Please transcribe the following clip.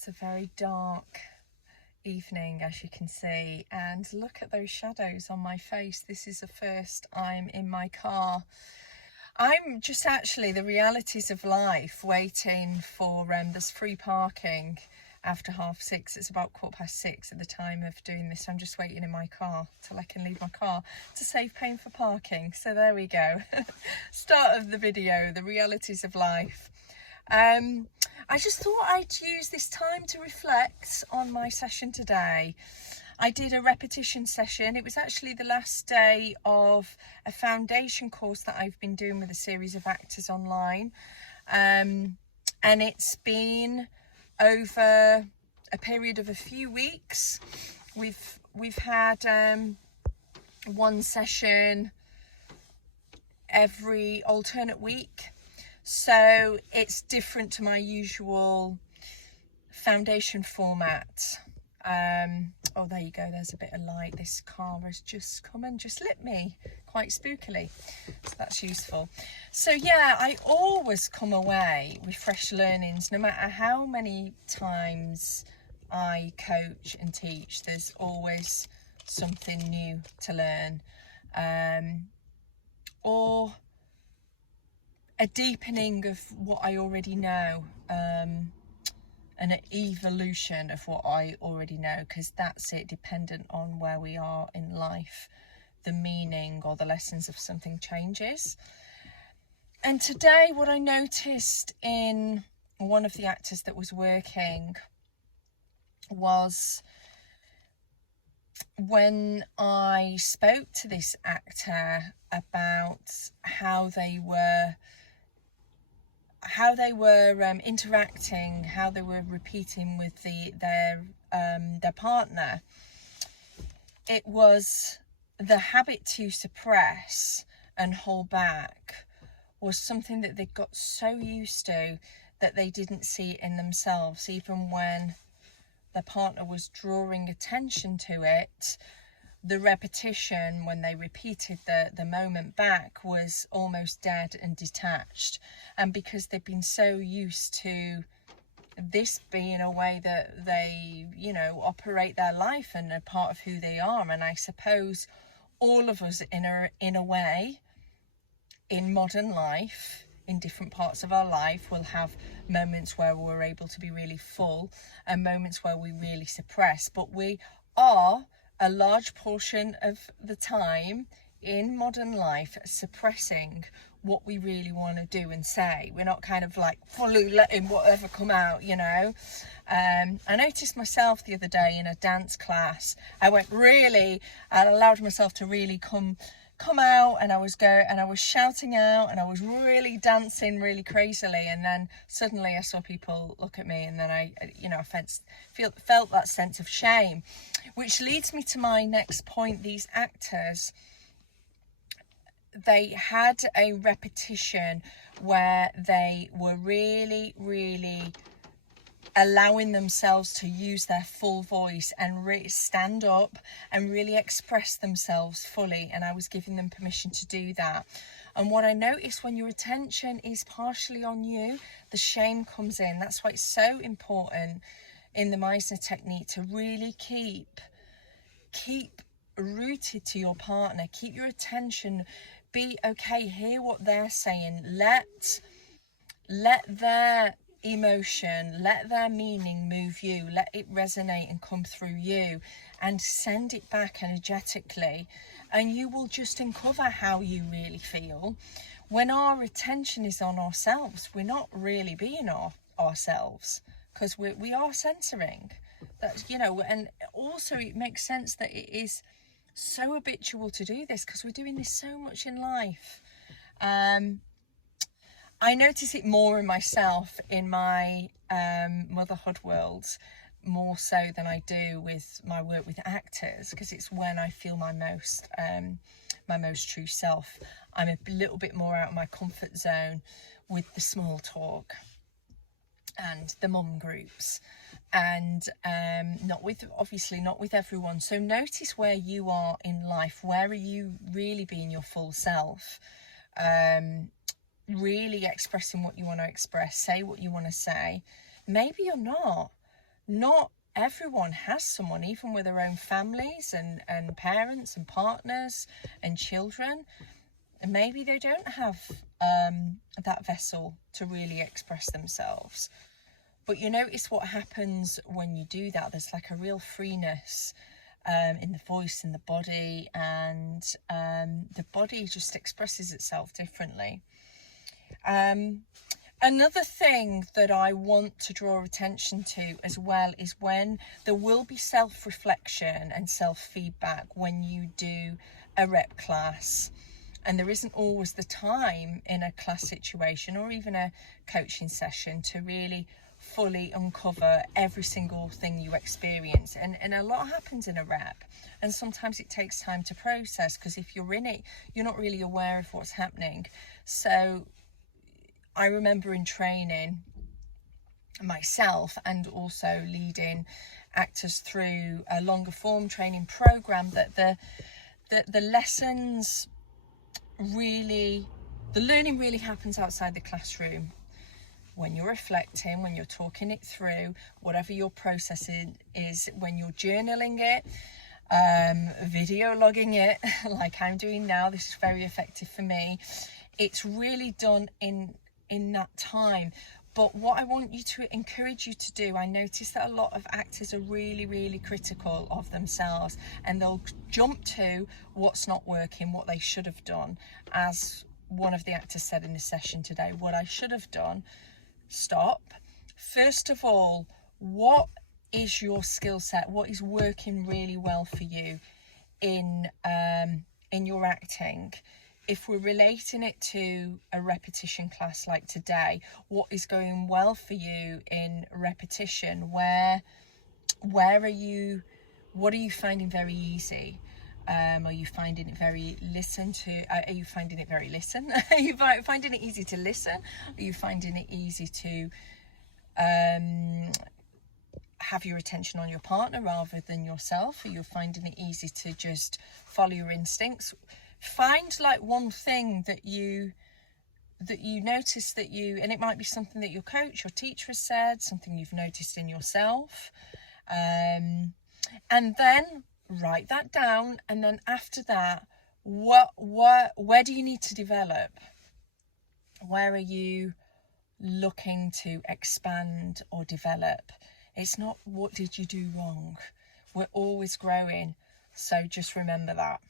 It's a very dark evening, as you can see, and look at those shadows on my face. This is the first I'm in my car. I'm just actually the realities of life, waiting for there's free parking after 6:30. It's about 6:15 at the time of doing this. I'm just waiting in my car till I can leave my car to save paying for parking. So there we go. Start of the video, the realities of life. I just thought I'd use this time to reflect on my session today. I did a repetition session. It was actually the last day of a foundation course that I've been doing with a series of actors online. And it's been over a period of a few weeks. We've had one session every alternate week. So it's different to my usual foundation format. Oh, there you go, there's a bit of light. This car has just come and just lit me quite spookily, so that's useful. So yeah, I always come away with fresh learnings. No matter how many times I coach and teach, there's always something new to learn, or a deepening of what I already know, and an evolution of what I already know, because that's it, dependent on where we are in life, the meaning or the lessons of something changes. And today, what I noticed in one of the actors that was working was when I spoke to this actor about how they were interacting, how they were repeating with their partner. It was the habit to suppress and hold back was something that they got so used to that they didn't see it in themselves. Even when the partner was drawing attention to it, the repetition, when they repeated the moment back, was almost dead and detached. And because they've been so used to this being a way that they, operate their life and a part of who they are. And I suppose all of us in a way, in modern life, in different parts of our life, will have moments where we're able to be really full and moments where we really suppress. But we are a large portion of the time in modern life suppressing what we really want to do and say. We're not kind of like fully letting whatever come out, I noticed myself the other day in a dance class. I allowed myself to really come out, and I was shouting out, and I was really dancing really crazily, and then suddenly I saw people look at me, and then I felt that sense of shame, which leads me to my next point. These actors, they had a repetition where they were really, really allowing themselves to use their full voice and stand up and really express themselves fully, and I was giving them permission to do that. And what I noticed, when your attention is partially on you, the shame comes in. That's why it's so important in the Meisner technique to really keep rooted to your partner. Keep your attention, be okay, hear what they're saying, let their emotion, let their meaning move you, let it resonate and come through you, and send it back energetically, and you will just uncover how you really feel. When our attention is on ourselves, we're not really being ourselves, because we are censoring that, and also it makes sense that it is so habitual to do this because we're doing this so much in life. I notice it more in myself, in my motherhood world, more so than I do with my work with actors, because it's when I feel my most true self. I'm a little bit more out of my comfort zone with the small talk and the mum groups, and not with everyone. So notice where you are in life. Where are you really being your full self? Really expressing what you want to express, say what you want to say. Maybe you're not. not everyone has someone, even with their own families and parents and partners and children, and maybe they don't have that vessel to really express themselves. But you notice what happens when you do that. There's like a real freeness in the voice, in the body, and the body just expresses itself differently. Another thing that I want to draw attention to as well is when there will be self-reflection and self-feedback when you do a rep class. And there isn't always the time in a class situation or even a coaching session to really fully uncover every single thing you experience. And a lot happens in a rep. And sometimes it takes time to process, because if you're in it, you're not really aware of what's happening. So I remember in training myself and also leading actors through a longer form training program, that the lessons really, the learning really happens outside the classroom. When you're reflecting, when you're talking it through, whatever your processing is, when you're journaling it, video logging it, like I'm doing now. This is very effective for me. It's really done in that time. But what I want you to encourage you to do, I notice that a lot of actors are really, really critical of themselves, and they'll jump to what's not working, what they should have done. As one of the actors said in the session today, what I should have done. Stop. First of all, what is your skill set? What is working really well for you in your acting? If we're relating it to a repetition class like today, what is going well for you in repetition? Where are you? What are you finding very easy? Are you finding it very are you finding it very listen? Are you finding it easy to listen? Are you finding it easy to have your attention on your partner rather than yourself? Are you finding it easy to just follow your instincts? Find like one thing that you notice and it might be something that your coach or teacher has said, something you've noticed in yourself, and then write that down. And then after that, where do you need to develop? Where are you looking to expand or develop? It's not what did you do wrong. We're always growing, so just remember that.